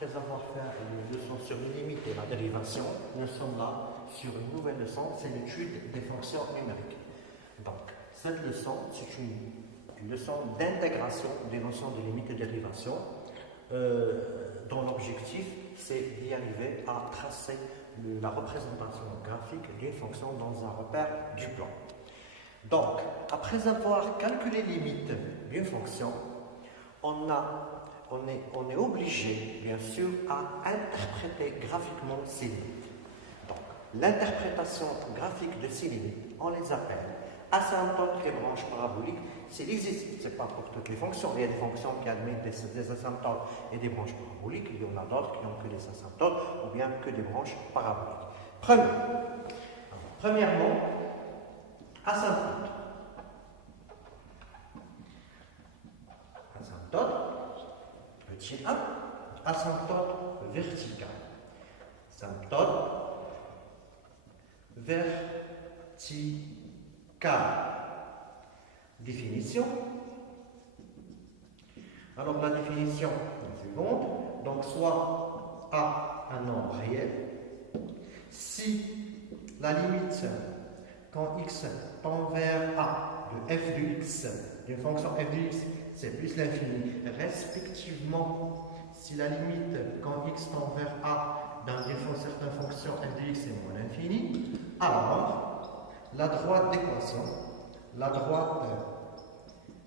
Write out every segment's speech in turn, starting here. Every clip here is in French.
Après avoir fait une leçon sur les limites et la dérivation, nous sommes là sur une nouvelle leçon, c'est l'étude des fonctions numériques. Donc, cette leçon, c'est une leçon d'intégration des notions de limites et dérivation, dont l'objectif, c'est d'y arriver à tracer la représentation graphique d'une fonction dans un repère du plan. Donc, après avoir calculé les limites d'une fonction, on est obligé, bien sûr, à interpréter graphiquement ces limites. Donc, l'interprétation graphique de ces limites, on les appelle asymptotes et branches paraboliques. S'il existe, ce n'est pas pour toutes les fonctions. Il y a des fonctions qui admettent des asymptotes et des branches paraboliques. Il y en a d'autres qui n'ont que des asymptotes ou bien que des branches paraboliques. Premièrement, asymptote. Asymptote, petit 1, asymptote vertical. Asymptote vertical. Définition. Alors la définition est suivante. Donc soit A un nombre réel, si la limite quand x tend vers A de f de x, d'une fonction f de x, c'est plus l'infini, respectivement, si la limite quand x tend vers A dans une certaine fonction f de x est moins l'infini, alors la droite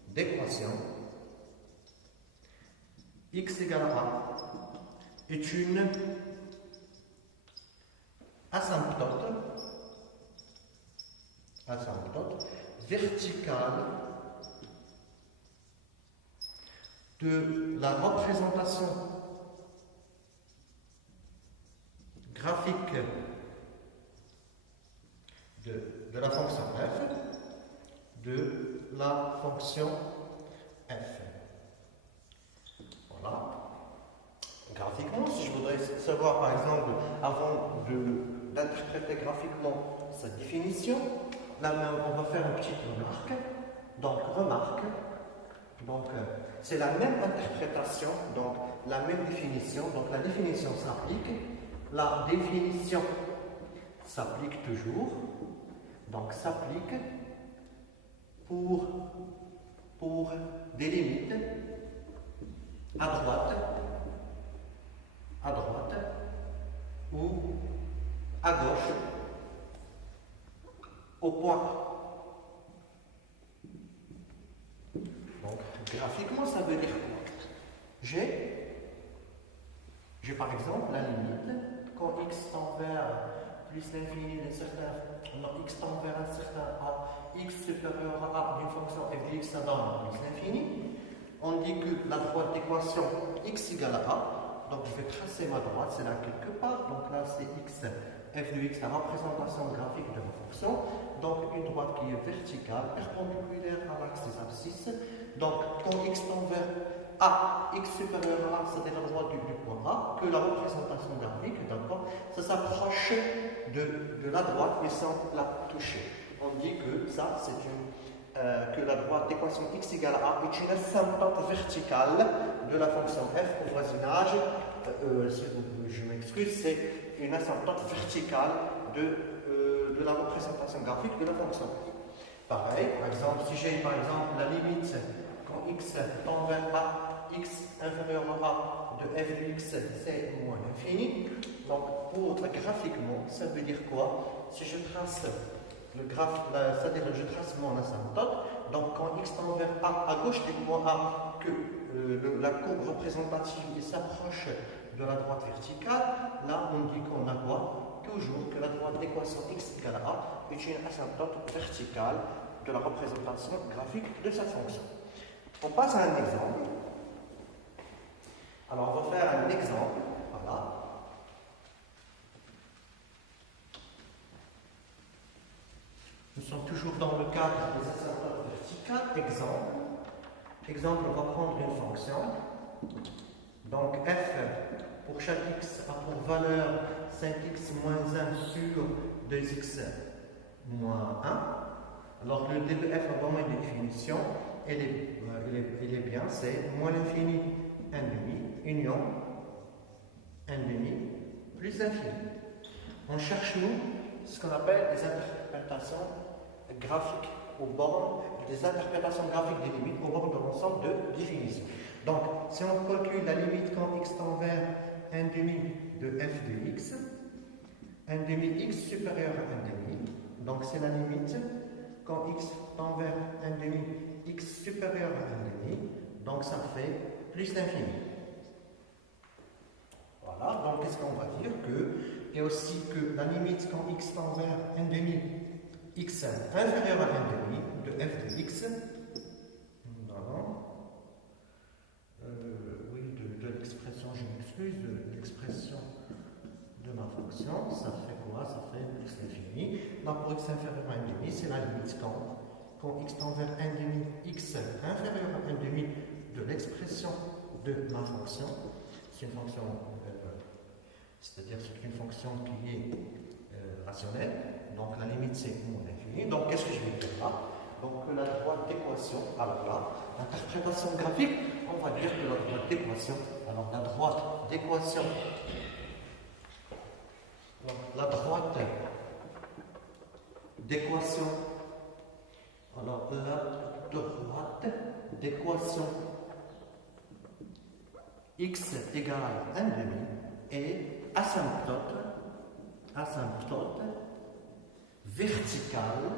d'équation x égale à A est une asymptote verticale de la représentation graphique de la fonction f, de la fonction f. Voilà. Graphiquement, si je voudrais savoir, par exemple, avant d'interpréter graphiquement cette définition, là, on va faire une petite remarque. Donc, remarque. Donc, c'est la même interprétation, donc la même définition. Donc, la définition s'applique. La définition s'applique toujours. Donc, s'applique pour des limites à droite ou à gauche au point. Donc, graphiquement, ça veut dire quoi? J'ai par exemple la limite quand x tend vers plus l'infini d'un certain, x tend vers un certain a, x supérieur à a d'une fonction f de x, ça donne plus l'infini. On dit que la droite d'équation x égale à a, donc je vais tracer ma droite, c'est là quelque part, donc là c'est x, f de x, la représentation graphique de ma fonction, donc une droite qui est verticale, perpendiculaire à l'axe des abscisses, donc quand x tend vers a, x supérieur à a, c'est-à-dire la droite du point A, que la représentation graphique, d'accord, ça s'approche de la droite mais sans la toucher. On dit que ça, c'est que la droite d'équation x égale à a est une asymptote verticale de la fonction f au voisinage. Je m'excuse, c'est une asymptote verticale de la représentation graphique de la fonction f. Pareil, par exemple, si j'ai par exemple la limite quand x tend vers a, x inférieur à a de f de x, c'est moins l'infini. Donc, graphiquement, ça veut dire quoi? Si je trace le graphe, c'est-à-dire je trace mon asymptote, donc quand x tend vers a, à gauche du point A, que la courbe représentative s'approche de la droite verticale, là on dit qu'on a quoi? Toujours que la droite d'équation x égale à a est une asymptote verticale de la représentation graphique de cette fonction. On passe à un exemple. Alors on va faire un exemple, voilà. Nous sommes toujours dans le cadre des asymptotes verticales. Exemple, on va prendre une fonction. Donc f, pour chaque x, a pour valeur 5x moins 1 sur 2x moins 1. Alors le d de f a vraiment une définition. Elle est bien, c'est moins l'infini 1 demi, union 1 demi plus l'infini. On cherche, nous, ce qu'on appelle les interprétations graphiques aux bornes, des interprétations graphiques des limites aux bornes de l'ensemble de définition. Donc, si on calcule la limite quand x tend vers 1 demi de f de x, 1 demi x supérieur à 1 demi, donc c'est la limite quand x tend vers 1 demi x supérieur à 1 demi, donc ça fait plus l'infini. Voilà, donc qu'est-ce qu'on va dire que, et aussi que la limite quand x tend vers 1 demi x inférieur à 1 demi de f de x, oui, de l'expression, je m'excuse, de l'expression de ma fonction, ça fait quoi? Ça fait plus l'infini. Donc pour x inférieur à 1 demi, c'est la limite quand x tend vers 1 demi x inférieur à 1 demi de l'expression de ma fonction. C'est une fonction, c'est-à-dire c'est une fonction qui est rationnelle. Donc la limite c'est mon infini. Donc qu'est-ce que je vais faire là? Donc la droite d'équation, alors là, l'interprétation graphique, on va dire que la droite d'équation, alors la droite d'équation, la droite d'équation, alors la droite d'équation x égale 1 demi est asymptote verticale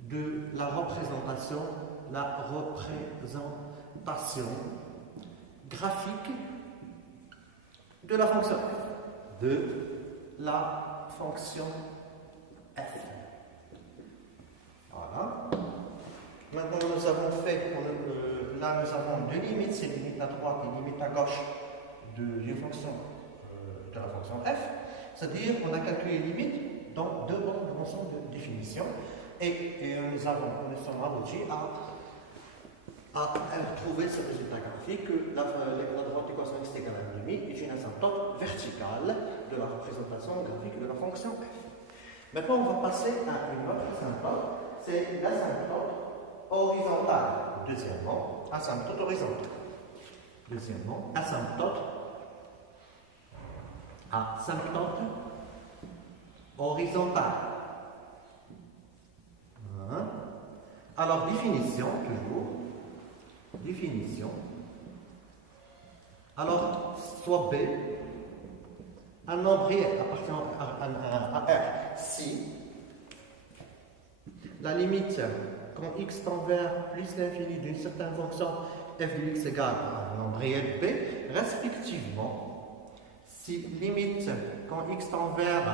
de la représentation graphique de la fonction f. De la fonction f. Voilà. Maintenant, nous avons fait, là nous avons deux limites, c'est limite à droite et limite à gauche d'une fonction de la fonction f. C'est-à-dire qu'on a calculé les limites dans deux bornes de l'ensemble de définition. Et nous sommes aboutis à trouver ce résultat graphique que la droite d'équation x égale à 1,5 est une asymptote verticale de la représentation graphique de la fonction f. Maintenant, on va passer à une autre asymptote, c'est l'asymptote horizontale. Deuxièmement, asymptote horizontale. Deuxièmement, asymptote horizontale. Alors, définition, toujours. Définition. Alors, soit B, un nombre réel appartenant à R, si la limite, quand x tend vers plus l'infini d'une certaine fonction f de x égale à un nombre réel B, respectivement, si limite, quand x tend vers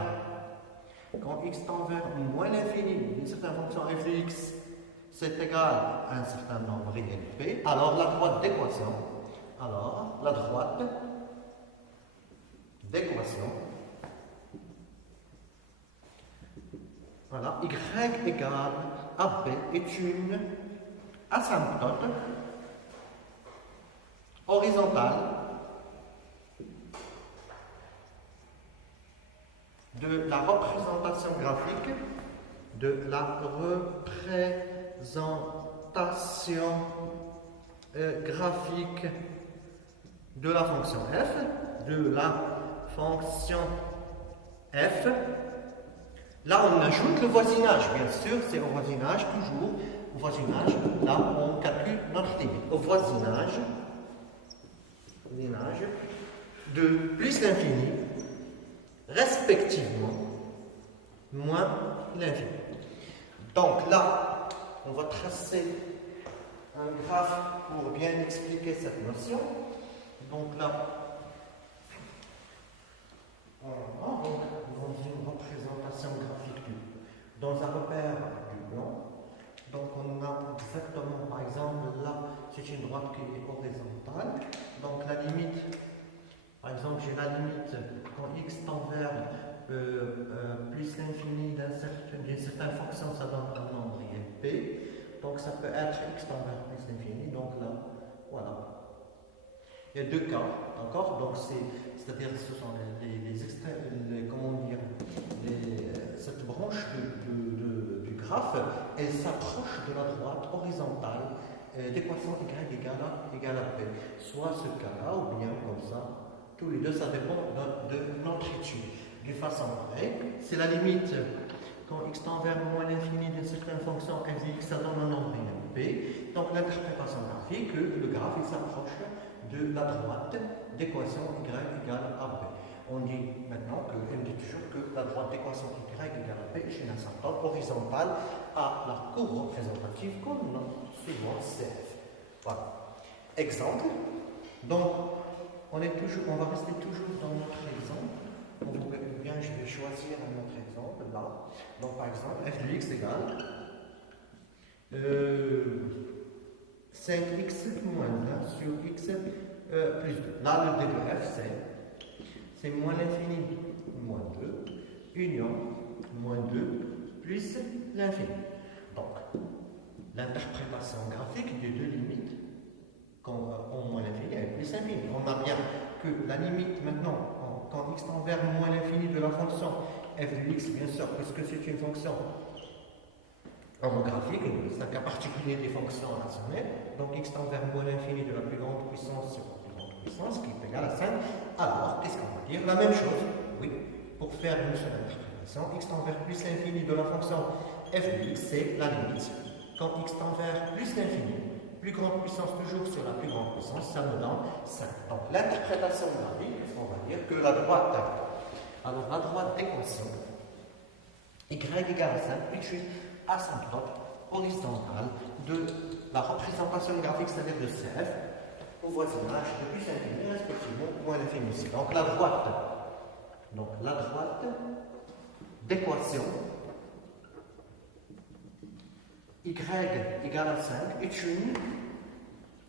moins l'infini d'une certaine fonction f de x, c'est égal à un certain nombre réel p, alors la droite d'équation, voilà, y égale à b est une asymptote horizontale de la représentation graphique de la la fonction f, Là, on ajoute le voisinage, bien sûr, c'est au voisinage, toujours. Au voisinage, là, on calcule notre limite. Au voisinage de plus l'infini, respectivement, moins l'infini. Donc là, on va tracer un graphe pour bien expliquer cette notion. Donc là, dans une représentation graphique dans un repère du blanc. Donc on a exactement, par exemple, là, c'est une droite qui est horizontale. Donc la limite, par exemple, j'ai la limite quand x tend vers plus l'infini d'une certaine fonction, ça donne un nombre réel p. Donc ça peut être x tend vers plus l'infini. Donc là, voilà. Il y a deux cas, d'accord? Donc c'est-à-dire ce sont cette branche du graphe, elle s'approche de la droite horizontale d'équation y égale à b. Soit ce cas-là, ou bien comme ça, tous les deux, ça dépend de notre étude. D'une façon pareille, c'est la limite quand x tend vers moins l'infini d'une certaine fonction f de x, ça donne un nombre b. Donc l'interprétation graphique, le graphe il s'approche de la droite d'équation y égale à b. On dit maintenant elle dit toujours que la droite d'équation y égale à b est une asymptote horizontale à la courbe représentative comme suivant CF. Voilà. Exemple. Donc, on va rester toujours dans notre exemple. Ou bien je vais choisir un autre exemple là. Donc, par exemple, f de x égale 5x moins 1 sur x plus 2. Là, le d de f, c'est moins l'infini moins 2, union moins 2 plus l'infini. Donc, l'interprétation graphique des deux limites, quand on moins l'infini est plus l'infini. On a bien que la limite maintenant, quand x tend vers moins l'infini de la fonction f de x, bien sûr, puisque c'est une fonction graphique, c'est un cas particulier des fonctions rationnelles, donc x tend vers moins l'infini de la plus grande puissance sur la plus grande puissance, qui est égale à 5, alors qu'est-ce qu'on va dire? La même chose, oui, pour faire une seule interprétation, x tend vers plus l'infini de la fonction f de x, c'est la limite. Quand x tend vers plus l'infini, plus grande puissance toujours sur la plus grande puissance, ça me donne 5. Donc l'interprétation graphique, on va dire que la droite d'équation y égale à 5 est une asymptote horizontale de la représentation graphique, c'est-à-dire de CF, au voisinage de plus infini, respectivement moins l'infini ici. Donc la droite d'équation y égale à 5 est une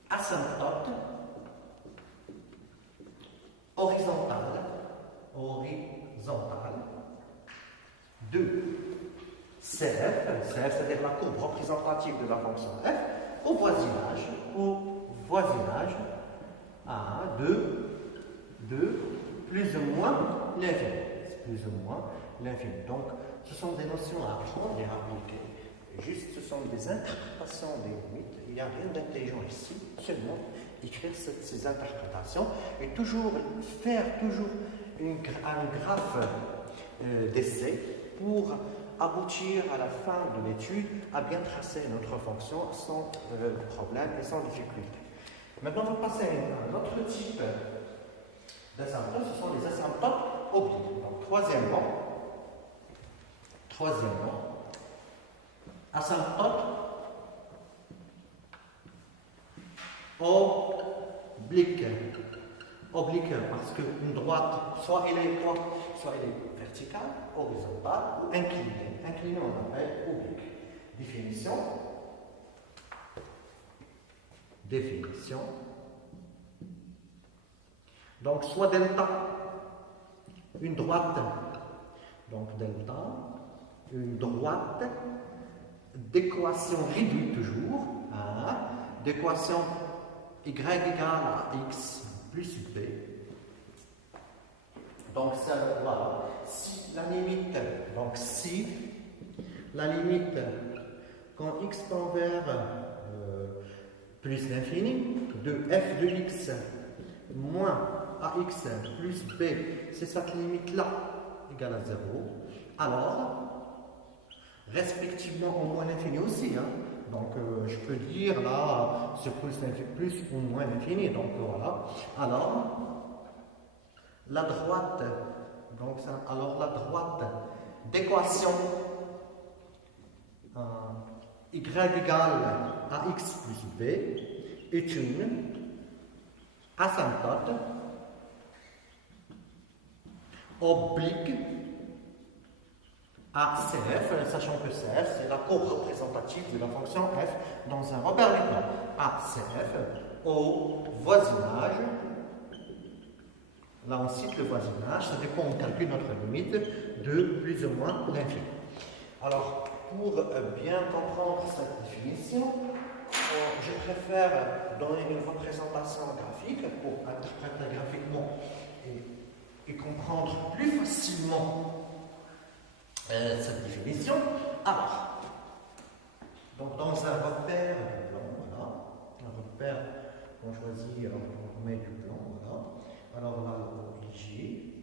asymptote horizontale de CF, c'est-à-dire la courbe représentative de la fonction f, au voisinage de plus ou moins l'infini. Plus ou moins l'infini. Donc, ce sont des notions à apprendre et à appliquer. Juste, ce sont des interprétations des limites. Il n'y a rien d'intelligent ici, seulement écrire ces interprétations et faire un graphe d'essai pour aboutir à la fin de l'étude à bien tracer notre fonction sans problème et sans difficulté. Maintenant, on va passer à un autre type d'asymptotes, ce sont les asymptotes obliques. Donc, troisièmement, asymptote oblique. Oblique parce qu'une droite, soit elle est verticale, horizontale ou inclinée. Inclinée, on appelle oblique. Définition. Donc, soit delta, une droite, donc delta, une droite d'équation réduite toujours, d'équation y égale à x plus b. Donc, ça, voilà. Si la limite, quand x tend vers plus l'infini, de f de x moins ax plus b, c'est cette limite-là égale à 0, alors, respectivement au moins l'infini aussi, donc je peux dire là, sur plus ou moins l'infini, donc voilà, alors, la droite d'équation y égale à x plus b est une asymptote oblique à CF, sachant que CF c'est la courbe représentative de la fonction f dans un repère linéaire. À CF au voisinage. Là, on cite le voisinage, ça dépend, on calcule notre limite de plus ou moins l'infini. Alors, pour bien comprendre cette définition, je préfère donner une représentation graphique pour interpréter graphiquement et comprendre plus facilement cette définition. Alors, donc dans un repère blanc, voilà, repère, on choisit, on met du blanc, voilà. Alors là, J,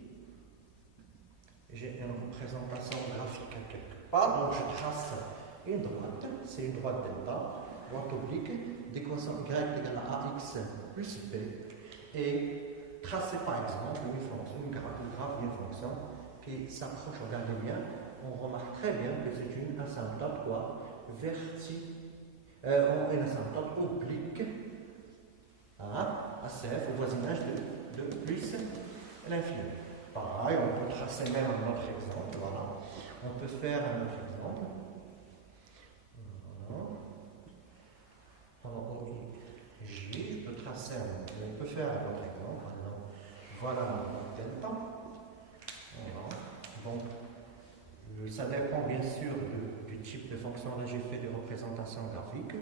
j'ai une représentation graphique quelque part, donc je trace une droite, c'est une droite delta, droite oblique, d'équation y égale à ax plus b, et tracer par exemple une fonction, une fonction qui s'approche, regardez bien, on remarque très bien que c'est une asymptote quoi, une asymptote oblique à CF au voisinage de plus l'infini. Pareil, on peut tracer même un autre exemple, voilà. On peut faire un autre exemple. Voilà. Alors, J, je peux tracer on peut faire un autre exemple. Alors, voilà mon delta. Voilà. Donc, ça dépend bien sûr du type de fonction. Là, j'ai fait des représentations graphiques.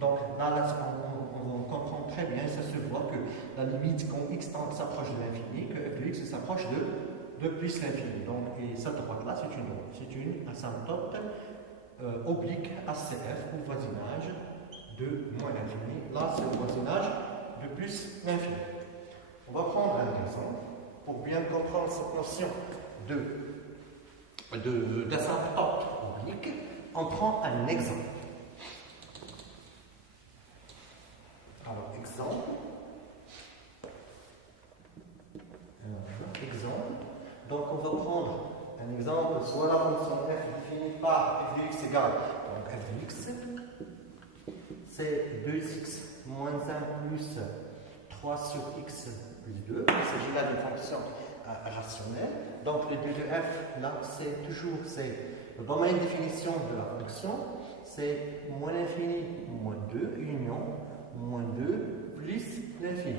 Donc là, on comprend très bien, ça se voit que la limite quand x s'approche de l'infini, que f de x s'approche de plus l'infini. Donc, et cette droite-là, c'est une asymptote oblique ACF au voisinage de moins l'infini. Là, c'est le voisinage de plus l'infini. On va prendre un exemple pour bien comprendre cette notion d'asymptote oblique. On prend un exemple. Alors, exemple. Donc, on va prendre un exemple, soit la fonction f définie par f de x égale, donc f de x, c'est 2x moins 1 plus 3 sur x plus 2. Il s'agit là d'une fonction rationnelle. Donc, le 2 de f, là, c'est toujours, le domaine de définition de la fonction, c'est moins l'infini, moins 2, union, moins 2 plus l'infini.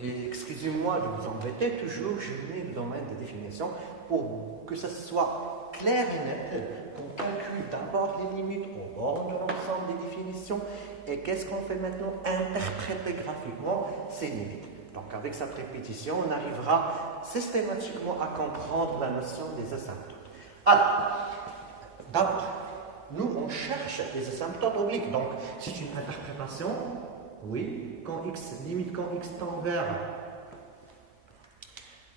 Et excusez-moi de vous embêter, toujours je mets le domaine de définition pour que ce soit clair et net, qu'on calcule d'abord les limites au bord de l'ensemble des définitions et qu'est-ce qu'on fait maintenant? Interpréter graphiquement ces limites. Donc avec cette répétition, on arrivera systématiquement à comprendre la notion des asymptotes. Alors, d'abord, nous on cherche les asymptotes obliques, donc c'est une interprétation. Oui, quand x, limite quand x tend vers,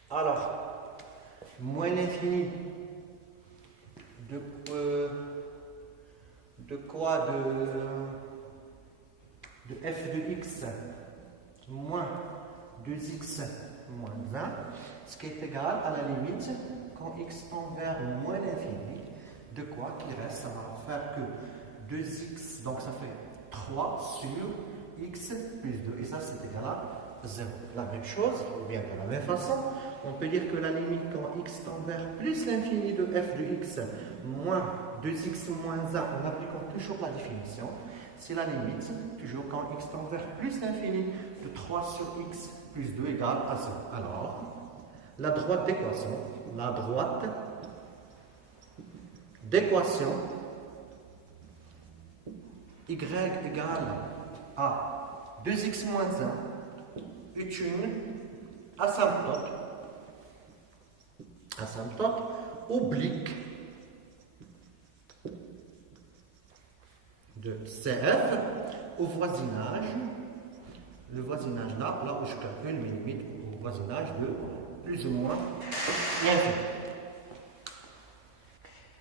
alors, moins l'infini de quoi de f de x moins 2x moins 20, ce qui est égal à la limite, quand x tend vers moins l'infini, de quoi qui reste, ça va faire que 2x, donc ça fait 3 sur x plus 2, et ça c'est égal à 0. La même chose, ou bien de la même façon, on peut dire que la limite quand x tend vers plus l'infini de f de x moins 2x moins 1, en appliquant toujours la définition, c'est la limite, toujours quand x tend vers plus l'infini de 3 sur x plus 2 égale à 0. Alors, la droite d'équation y égale à 2x moins 1 est une asymptote oblique de CF au voisinage, le voisinage là où je calcule mes limites au voisinage de plus ou moins l'infini.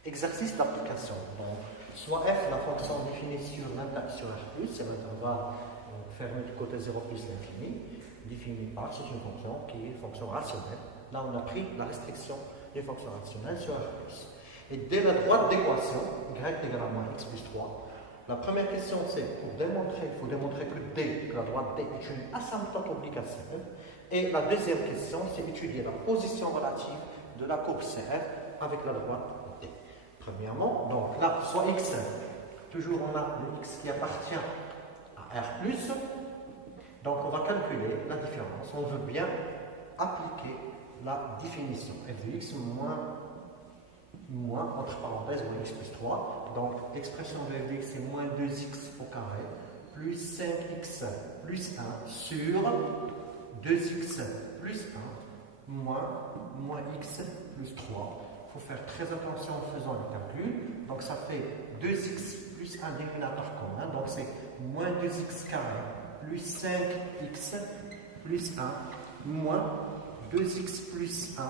Exercice d'application. Donc, soit f, la fonction définie sur l'intervalle sur r+, c'est l'intervalle fermé du côté 0 plus l'infini, défini par, c'est une fonction qui est une fonction rationnelle. Là, on a pris la restriction d'une fonction rationnelle sur r+. Et dès la droite d'équation, y égale à moins x plus 3, la première question c'est pour démontrer, il faut démontrer que la droite D est une asymptote oblique à CF. Et la deuxième question, c'est étudier la position relative de la courbe CF avec la droite D. Premièrement, donc là, soit x, toujours on a le x qui appartient à R+, donc on va calculer la différence. On veut bien appliquer la définition. f de x moins, entre parenthèses, moins x plus 3. Donc l'expression de f de x c'est moins 2x au carré plus 5x plus 1 sur 2x plus 1 moins x plus 3. Il faut faire très attention en faisant le calcul. Donc ça fait 2x plus un dénominateur commun. Donc c'est moins 2x carré plus 5x plus 1 moins 2x plus 1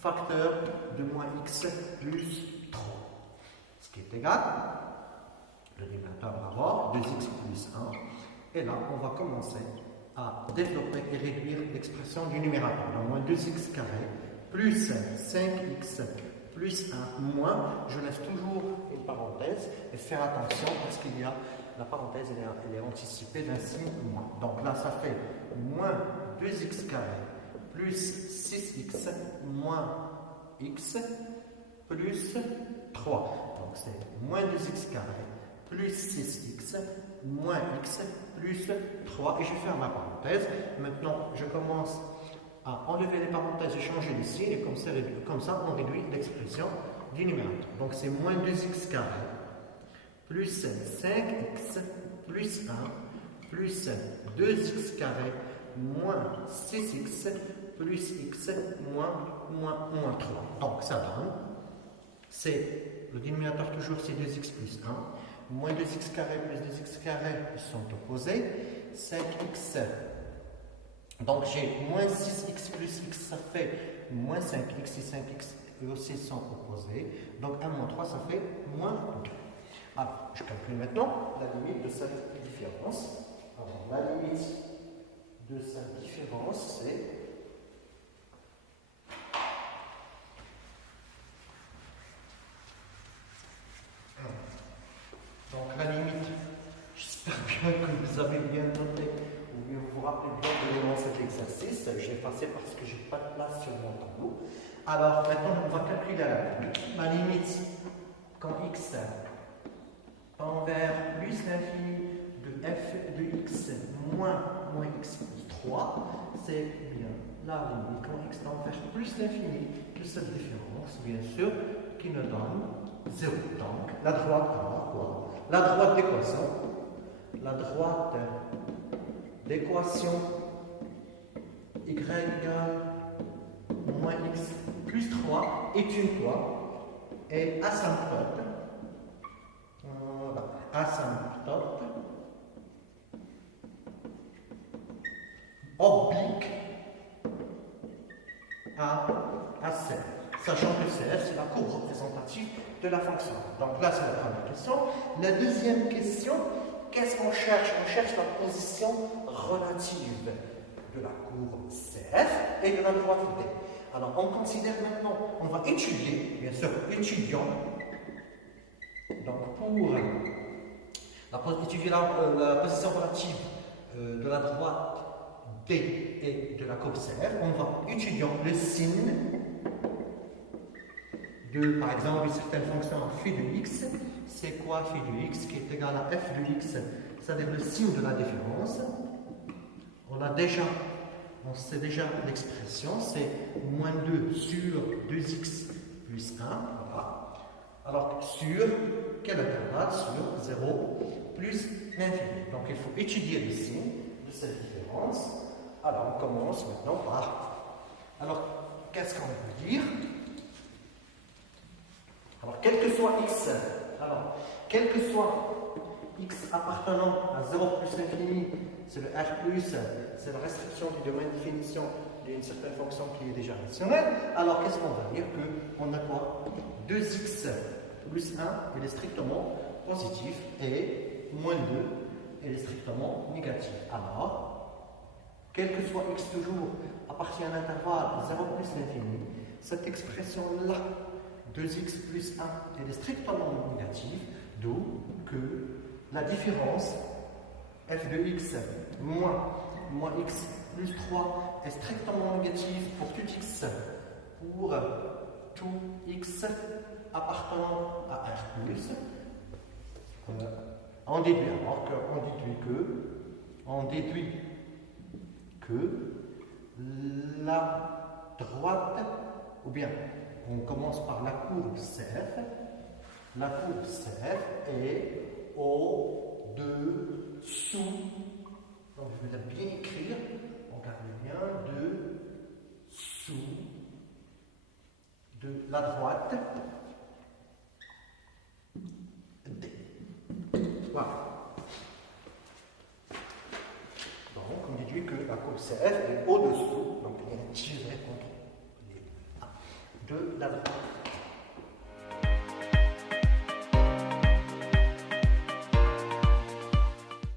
facteur de moins x plus 3. Ce qui est égal, le dénominateur va avoir 2x plus 1. Et là, on va commencer à développer et réduire l'expression du numérateur. Donc, moins 2x carré plus 5x plus 1 moins, je laisse toujours une parenthèse et faire attention parce qu'il y a la parenthèse, elle est anticipée d'un signe moins. Donc là, ça fait moins 2x carré plus 6x moins x plus 3. Donc c'est moins 2x carré plus 6x moins x plus 3. Et je ferme ma parenthèse. Maintenant, je commence à enlever les parenthèses et changer les signes. Et comme ça on réduit l'expression du numérateur. Donc c'est moins 2x carré plus 5x plus 1 plus 2x carré moins 6x plus x moins 3. Donc ça donne, c'est le dénominateur toujours c'est 2x plus 1, moins 2x carré plus 2x carré sont opposés, 5x, donc j'ai moins 6x plus x, ça fait moins 5x, et 5x eux aussi sont opposés, donc 1 moins 3 ça fait moins 2. Alors, je calcule maintenant la limite de cette différence. Alors, la limite de cette différence, c'est donc la limite, j'espère bien que vous avez bien noté, ou bien vous vous rappelez bien de dans cet exercice. Je l'ai passé parce que je n'ai pas de place sur mon tableau. Alors, maintenant, on va calculer la limite. La limite, quand x tend vers plus l'infini de f de x moins x plus 3, c'est bien la limite quand x tend vers plus l'infini de cette différence, bien sûr, qui nous donne 0. Donc, la droite alors quoi? La droite d'équation. La droite d'équation y égale moins x plus 3 est une quoi? Est asymptote. Asymptote oblique à CF, sachant que CF c'est la courbe représentative de la fonction. Donc là c'est la première question. La deuxième question, qu'est-ce qu'on cherche? On cherche la position relative de la courbe CF et de la droite D. Alors on considère maintenant, on va étudier, bien sûr, étudions. Donc pour étudier la position relative de la droite D et de la courbe CF, on va étudier le signe de, par exemple, une certaine fonction phi de x. C'est quoi phi de x qui est égal à f de x, c'est-à-dire le signe de la différence. On sait déjà l'expression, c'est moins 2 sur 2x plus 1. Voilà. Alors, sur quel intervalle? Sur 0 plus l'infini. Donc, il faut étudier le signe de cette différence. Alors, on commence maintenant par... Alors, qu'est-ce qu'on veut dire? Alors, quel que soit x, x appartenant à 0 plus l'infini, c'est le R+, c'est la restriction du domaine de définition d'une certaine fonction qui est déjà rationnelle. Alors, qu'est-ce qu'on va dire? Qu'on a quoi? 2x plus 1, il est strictement positif, et moins 2, il est strictement négatif. Alors, quel que soit x toujours appartient à un intervalle 0 plus l'infini, cette expression-là, 2x plus 1, elle est strictement négative, d'où que la différence f de x moins x plus 3 est strictement négative pour tout x, appartenant à R+. On déduit alors qu'on déduit que la droite, ou bien on commence par la courbe CF. La courbe CF est au-dessous. Donc je vais bien écrire. Regardez bien, dessous de la droite D. Voilà. le CF est au-dessous, donc il y a un tiret contre les A de la droite.